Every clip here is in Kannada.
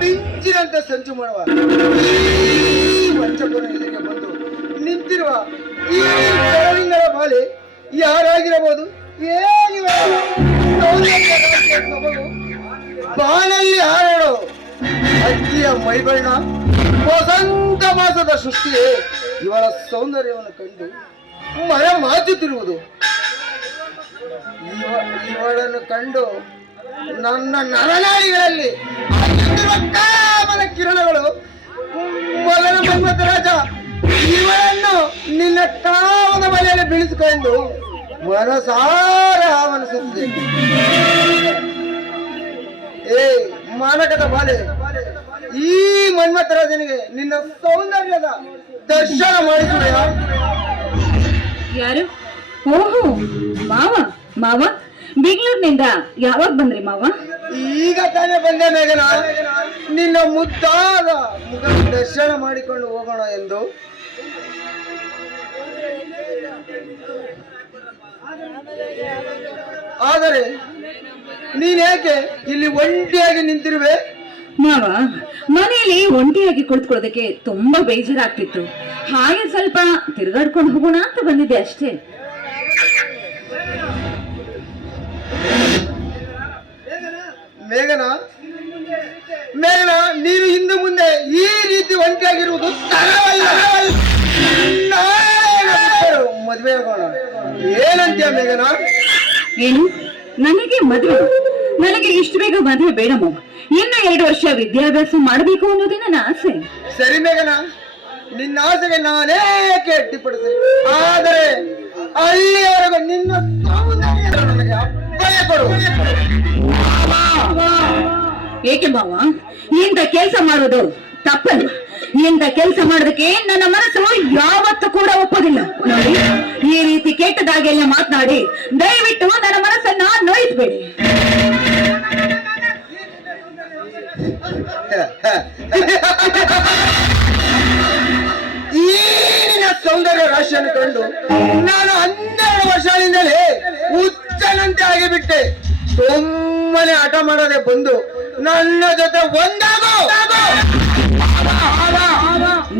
ಮಿಂಚಿನಂತೆ ಸಂಚು ಮಾಡುವ ವಂಚಕನ ಎದುರಿಗೆ ಬಂದು ನಿಂತಿರುವ ಈ ಬೆಳದಿಂಗಳ ಬಾಲೆ ಯಾರಾಗಿರಬಹುದು? ಬಾನಲ್ಲಿ ಹಾರಾಡೋ ಅಜ್ಜಿಯ ಮೈಬಣ್ಣ, ವಸಂತ ಮಾಸದ ಸೃಷ್ಟಿಯೇ ಇವಳ ಸೌಂದರ್ಯವನ್ನು ಕಂಡು ಮರ ಮಾಚುತ್ತಿರುವುದು. ಇವಳನ್ನು ಕಂಡು ನನ್ನ ನರನಾಡಿಗಳಲ್ಲಿ ಕಾಮನ ಕಿರಣಗಳು ಮೊದಲ ಮನ್ಮಥ ರಾಜ ಇವಳನ್ನು ನಿನ್ನ ಕಾಮನ ಬಲೆಯಲ್ಲಿ ಬೀಳಿಸಿಕೊಂಡು ಮನಸಾರ ಆವನಿಸುತ್ತಿದೆ. ಏ ಮಾನಕದ ಬಾಲೆ, ಈ ಮನ್ಮಥ ರಾಜನಿಗೆ ನಿನ್ನ ಸೌಂದರ್ಯದ ದರ್ಶನ ಮಾಡಿಸುವೆಯಾ? ಯಾರು? ಓಹೋ, ಮಾವ. ಮಾವ ಬೆಂಗಳೂರಿನಿಂದ ಯಾವಾಗ ಬಂದ್ರಿ ಮಾವ? ಈಗ ತಾನೇ ಬಂದೆ ಮೇಘನ. ನಿನ್ನ ಮುದ್ದಾದ ಮುಖ ದರ್ಶನ ಮಾಡಿಕೊಂಡು ಹೋಗೋಣ ಎಂದು. ಆದರೆ ನೀನೇಕೆ ಇಲ್ಲಿ ಒಂಟಿಯಾಗಿ ನಿಂತಿರುವೆ? ಮಾವ, ಮನೆಯಲ್ಲಿ ಒಂಟಿಯಾಗಿ ಕುಳಿತುಕೊಳ್ಳೋದಕ್ಕೆ ತುಂಬಾ ಬೇಜಾರಾಗ್ತಿತ್ತು. ಹಾಗೆ ಸ್ವಲ್ಪ ತಿರುಗಾಡ್ಕೊಂಡು ಹೋಗೋಣ ಅಂತ ಬಂದಿದ್ದೆ ಅಷ್ಟೇ. ಮೇಘನ, ಮೇಘನ, ನೀನು ಹಿಂದೆ ಮುಂದೆ ಈ ರೀತಿ ಒಂಟಿಯಾಗಿರುವುದು ತರವಲ್ಲ. ಮದುವೆ ಆಗೋಣ ಏನಂತೀಯ ಮೇಘನ? ಏನು ನನಗೆ ಮದುವೆ? ನನಗೆ ಇಷ್ಟು ಬೇಗ ಮದುವೆ ಬೇಡ ಮಾವ. ಇನ್ನು 2 ವರ್ಷ ವಿದ್ಯಾಭ್ಯಾಸ ಮಾಡಬೇಕು ಅನ್ನೋದೇ ನನ್ನ ಆಸೆ. ಸರಿ ಮೇಘನ, ನಿನ್ನ ಆಸೆಗೆ ನಾನೇಕೆ ಅಡ್ಡಿಪಡಿಸಿ, ಆದರೆ ಅಲ್ಲಿಯವರೆಗೂ ನಿನ್ನ ನನಗೆ ಅಪ್ಪಣೆ ಕೊಡು. ಏಕೆ ಮಾವ ಇಂಥ ಕೆಲಸ ಮಾಡೋದು ತಪ್ಪಲ್ಲ. ಇಂಥ ಕೆಲಸ ಮಾಡೋದಕ್ಕೆ ನನ್ನ ಮನಸ್ಸು ಯಾವತ್ತೂ ಕೂಡ ಒಪ್ಪೋದಿಲ್ಲ. ನೋಡಿ, ಈ ರೀತಿ ಕೆಟ್ಟದಾಗೆಲ್ಲ ಮಾತನಾಡಿ ದಯವಿಟ್ಟು ನನ್ನ ಮನಸ್ಸನ್ನ ನೋಯಿಸ್ಬೇಡಿ. ಈ ನಿನ್ನ ಸೌಂದರ್ಯ ರಾಶಿಯನ್ನು ಕಂಡು ನಾನು 12 ವರ್ಷಗಳಿಂದಲೇ ಹುಚ್ಚನಂತೆ ಆಗಿಬಿಟ್ಟೆ. ಸುಮ್ಮನೆ ಹಠ ಮಾಡದೆ ಬಂದು ನನ್ನ ಜೊತೆ ಒಂದಾಗೋ.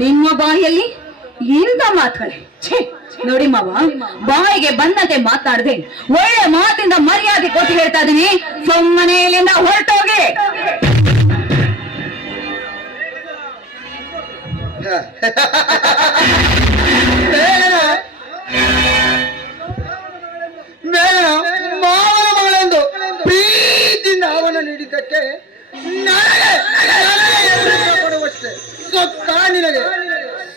ನಿಮ್ಮ ಬಾಯಲ್ಲಿ ಇಂಥ ಮಾತುಗಳೇ? ಛೇ, ನೋಡಿ ಮಾವ, ಬಾಯಿಗೆ ಬಂದಂತೆ ಮಾತಾಡದೆ ಒಳ್ಳೆ ಮಾತಿಂದ ಮರ್ಯಾದೆ ಕೊಟ್ಟು ಹೇಳ್ತಾ ಇದೀನಿ. ಸುಮ್ಮನೆ ಇಲ್ಲಿಂದ ಹೊರಟೋಗಿ. ಮಾವನ ಮಗಳೆಂದು ಪ್ರೀತಿಯಿಂದ ಅವನ ನೀಡಿದ್ದಕ್ಕೆ ಕೊಡುವಷ್ಟೇ ಸೊಕ್ಕ ನಿನಗೆ.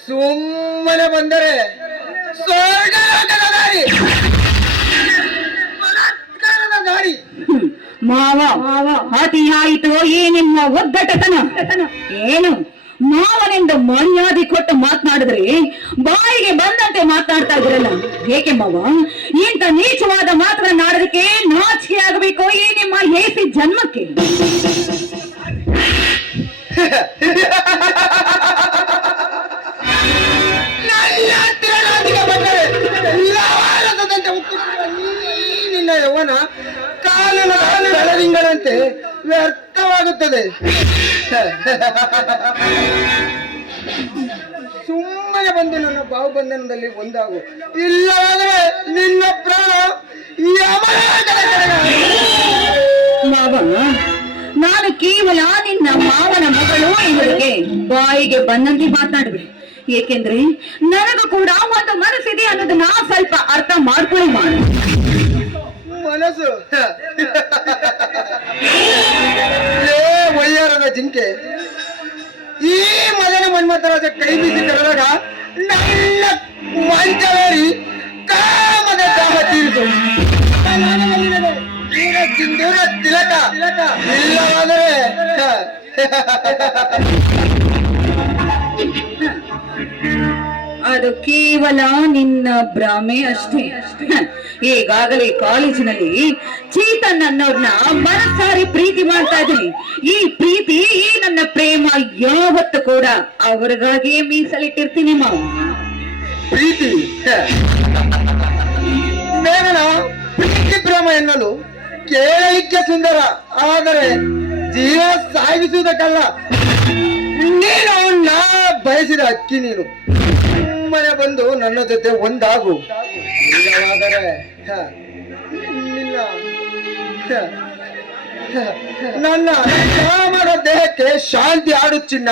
ಸುಮ್ಮನೆ ಬಂದರೆ ಸ್ವರ್ಗಲೋಕದ ದಾರಿ, ಬಲಾತ್ಕಾರದ ದಾರಿ. ಮಾವ, ಅತಿಯಾಯಿತು ಈ ನಿಮ್ಮ ಒಗ್ಗಟ್ಟತನ. ಏನು ಮಾವನೆಂದು ಮರ್ಯಾದೆ ಕೊಟ್ಟು ಮಾತನಾಡಿದ್ರೆ ಬಾಯಿಗೆ ಬಂದಂತೆ ಮಾತನಾಡ್ತಾ ಇದ್ರಲ್ಲ, ಏಕೆ ಮಾವ ಇಂಥ ನೀಚವಾದ ಮಾತನಾಡೋದಕ್ಕೆ ನಾಚಿಕೆ ಆಗಬೇಕು ಈ ನಿಮ್ಮ ಏಸಿ ಜನ್ಮಕ್ಕೆ? ನಿನ್ನ ಯೌವನ ಕಾಲನ ಬೆಳದಿಂಗಳಂತೆ ವ್ಯರ್ಥವಾಗುತ್ತದೆ. ಸುಮ್ಮನೆ ಬಂದು ನನ್ನ ಬಾಹುಬಂಧನದಲ್ಲಿ ಒಂದಾಗು, ಇಲ್ಲವಾದರೆ ನಿನ್ನ ಪ್ರಾಣ ಮಾವ, ನಾನು ಕೇವಲ ನಿನ್ನ ಮಾವನ ಮಗಳು ಇವರಿಗೆ ಬಾಯಿಗೆ ಬಂದಂತೆ ಮಾತನಾಡ್ಬಿಡಿ. ಏಕೆಂದ್ರೆ ನನಗೂ ಕೂಡ ಒಂದು ಮನಸ್ಸಿದೆ ಅನ್ನೋದನ್ನ ಸ್ವಲ್ಪ ಅರ್ಥ ಮಾಡ್ಕೊಳ್ಳಿ ಮಾಡು. ಮನಸ್ಸು ವಯ್ಯಾರದ ಜಿಂಕೆ, ಈ ಮದನ ಮನ್ಮಥರಾಜ ಕೈ ಬೀಸಿ ಕರೆದಾಗ ನನ್ನ ಮಂಚವೇರಿ ಕಾಮದ ಕಾಮ ತೀರಿತು. ಸಿಂಧೂರ ತಿಲಕ, ಇಲ್ಲವಾದರೆ ಅದು ಕೇವಲ ನಿನ್ನ ಭ್ರಮೆ ಅಷ್ಟೇ. ಈಗಾಗಲೇ ಕಾಲೇಜಿನಲ್ಲಿ ಚೇತನ್ ಅನ್ನೋರ್ನ ಮನಸಾರಿ ಪ್ರೀತಿ ಮಾಡ್ತಾ ಇದ್ದೀನಿ. ಈ ಪ್ರೀತಿ, ಈ ನನ್ನ ಪ್ರೇಮ ಯಾವತ್ತು ಕೂಡ ಅವ್ರಿಗಾಗಿಯೇ ಮೀಸಲಿಟ್ಟಿರ್ತೀನಿ ಮಾವ. ಪ್ರೀತಿ ಮೇಘನ ಪ್ರೀತಿ ಪ್ರೇಮ ಎನ್ನಲು ಕೇಳಲಿಕ್ಕೆ ಸುಂದರ, ಆದರೆ ಜೀವ ಸಾಗಿಸುವುದಕ್ಕಲ್ಲ. ನೀನು ನಾ ಬಯಸಿದ ಅಕ್ಕಿ, ನೀನು ಸುಮ್ಮನೆ ಬಂದು ನನ್ನ ಜೊತೆ ಒಂದಾಗು. ಇಲ್ಲವಾದರೆ ನಿನ್ನ ನನ್ನ ಕಾಮದ ದೇಹಕ್ಕೆ ಶಾಂತಿ ಆಡುಚ್ಚಿನ್ನ.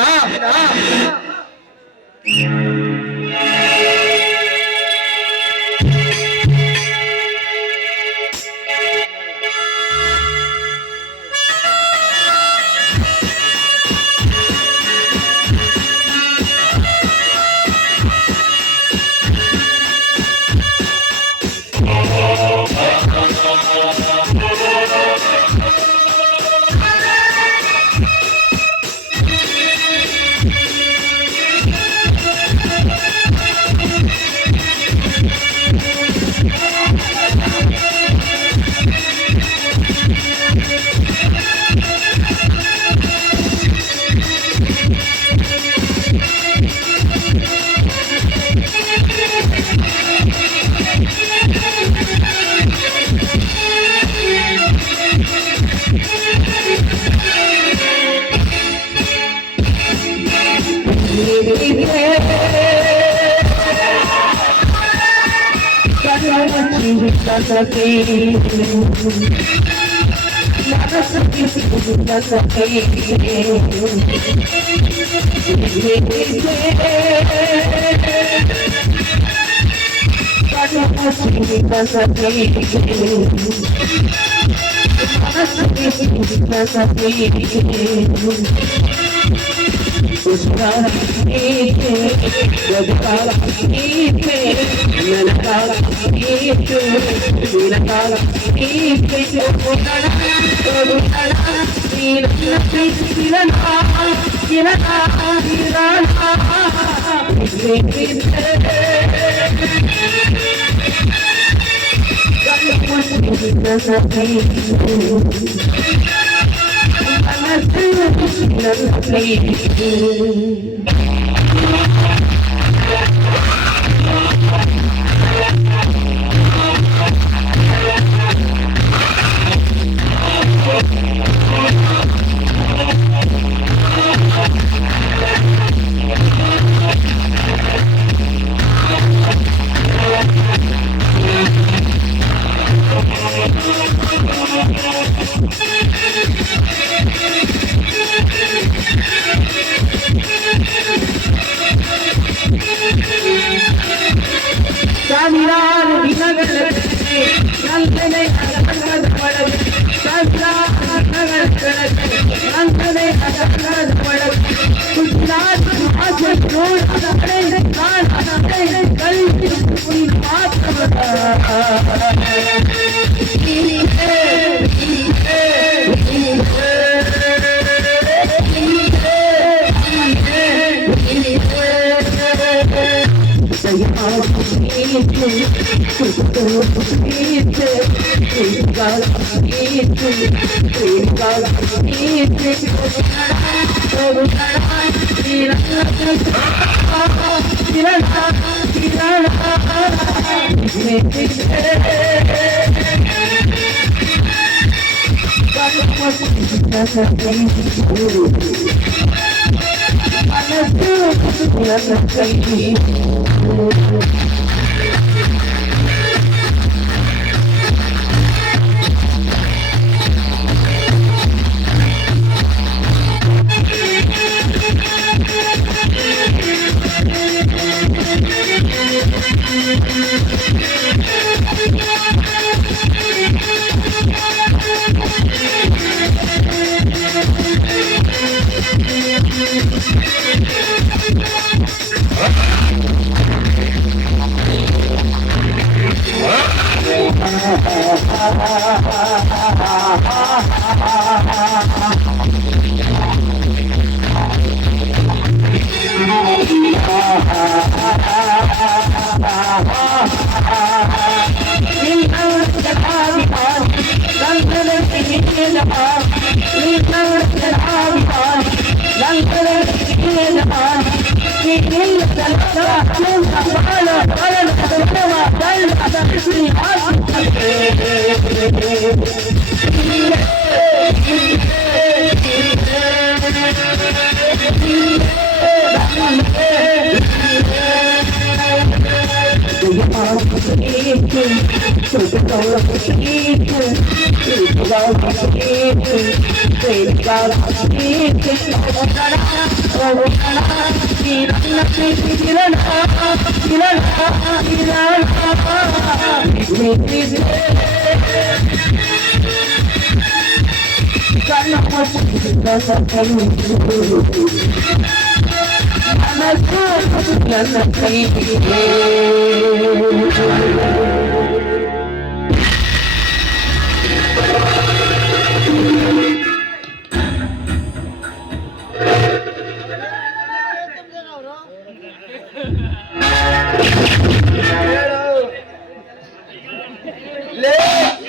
ಲೇ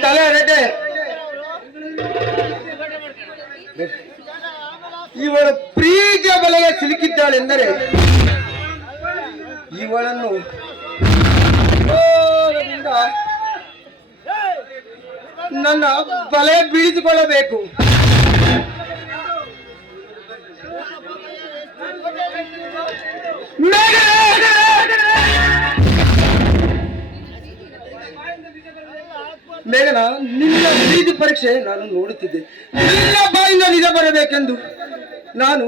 ತಲೆ ರೆಡ್ಡೆ, ಇವಳು ಪ್ರೀತಿಯ ಬಲೆಗೆ ಸಿಲುಕಿದ್ದಾಳೆಂದರೆ ಇವಳನ್ನು ಕ್ರೋಧದಿಂದ ನನ್ನ ಬಲೆ ಬೀಳಿಸಿಕೊಳ್ಳಬೇಕು. ಮೇಘನ, ನಿನ್ನ ಪ್ರೀತಿ ಪರೀಕ್ಷೆ ನಾನು ನೋಡುತ್ತಿದ್ದೆ. ನಿನ್ನ ಬಾಯಿಂದ ನಿಜ ಬರಬೇಕೆಂದು ನಾನು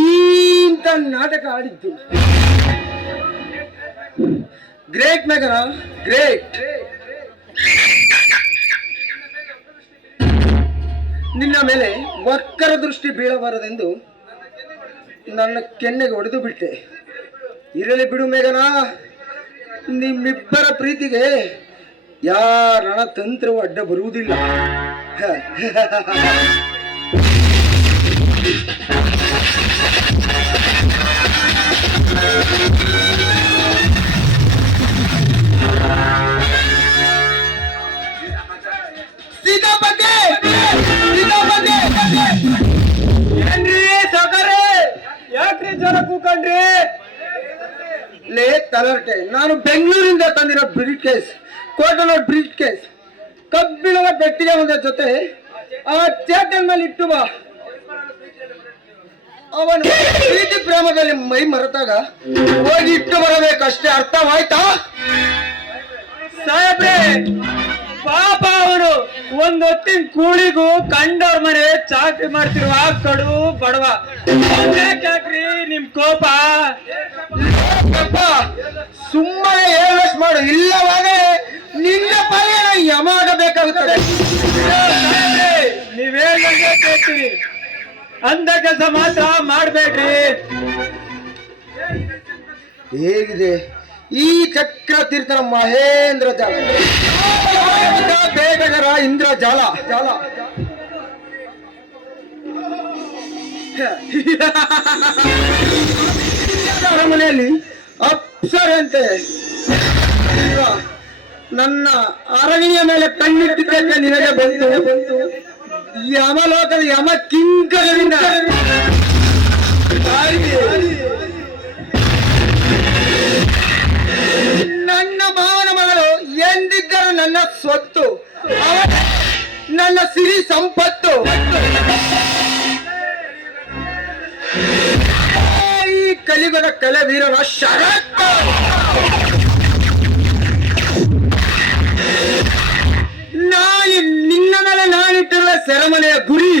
ಇಂಥ ನಾಟಕ ಆಡಿದ್ದು. ಗ್ರೇಟ್ ಮೇಘನ, ಗ್ರೇಟ್. ನಿನ್ನ ಮೇಲೆ ವಕ್ರ ದೃಷ್ಟಿ ಬೀಳಬಾರದೆಂದು ನನ್ನ ಕೆನ್ನೆಗೆ ಹೊಡೆದು ಬಿಟ್ಟೆ. ಇರಲಿ ಬಿಡು ಮೇಘನ, ನಿಮ್ಮಿಬ್ಬರ ಪ್ರೀತಿಗೆ ಯಾರ ರಣತಂತ್ರವೂ ಅಡ್ಡ ಬರುವುದಿಲ್ಲ. ಏನ್ರಿ ಸಾಕಾರೆ, ಯಾಕ್ರಿ ಜನ ಕೂಕಂಡ್ರಿ? ಲೇ ತಲರ್ಟೆ, ನಾನು ಬೆಂಗಳೂರಿಂದ ತಂದಿರೋ ಬ್ರೀಫ್ ಕೇಸ್, ಕೋಟನೋಟ್ ಬ್ರೀಫ್ ಕೇಸ್, ಕಬ್ಬಿಣದ ಪೆಟ್ಟಿಗೆ ಒಂದ ಜೊತೆ ಆ ಚೇತನ್ ಮೇಲೆ ಇಟ್ಟು ಬಾ. ಅವನು ಪ್ರೀತಿ ಪ್ರೇಮದಲ್ಲಿ ಮೈ ಮರೆತಾಗ ಹೋಗಿ ಇಟ್ಟು ಬರಬೇಕಷ್ಟೇ, ಅರ್ಥವಾಯ್ತಾ? ಸಾಹೇಬ್ರೆ, ಪಾಪ ಅವನು ಒಂದ್ ಹೊತ್ತಿನ ಕೂಳಿಗೂ ಕಂಡವ್ರ ಮನೆ ಚಾಕ್ರಿ ಮಾಡ್ತಿರುವ ಕಡು ಬಡವ. ಯಾಕ್ರಿ ನಿಮ್ ಕೋಪ? ಸುಮ್ಮನೆ ಹೇಳಸ್ ಮಾಡು, ಇಲ್ಲವಾದ್ರೆ ನಿನ್ನ ಪರ್ಯಾಯ ಯಮ ಆಗಬೇಕಾಗುತ್ತದೆ. ನೀವ್ ಹೇಳ್ದಂಗೆ ಕೇಳ್ತೀರಿ, ಅಂದ ಕೆಲಸ ಮಾತ್ರ ಮಾಡ್ಬೇಡ್ರಿ. ಹೇಗಿದೆ ಈ ಚಕ್ರ ತೀರ್ಥನ ಮಹೇಂದ್ರ ಜಾಲ, ಬೇಟಗರ ಇಂದ್ರ ಜಾಲ ಜಾಲ. ಅರಮನೆಯಲ್ಲಿ ಅಪ್ಸರಂತೆ ಈಗ ನನ್ನ ಅರಣಿಯ ಮೇಲೆ ಕಣ್ಣಿಟ್ಟಿದ್ದಕ್ಕೆ ನಿನಗೆ ಬಂತು ಯಮಲೋಕದ ಯಮ ಕಿಂಕರದಿಂದ. ನನ್ನ ಮಾವನ ಮಗಳು ಎಂದಿದ್ದರೂ ನನ್ನ ಸ್ವತ್ತು, ನನ್ನ ಸಿರಿ ಸಂಪತ್ತು. ಈ ಕಲಿಯುಗದ ಕಲೆ ವೀರನ ಷರತ್ತು. ನಿನ್ನ ಮೇಲೆ ನಾನಿಟ್ಟಿರುವ ಸೆರೆಮನೆಯ ಗುರಿ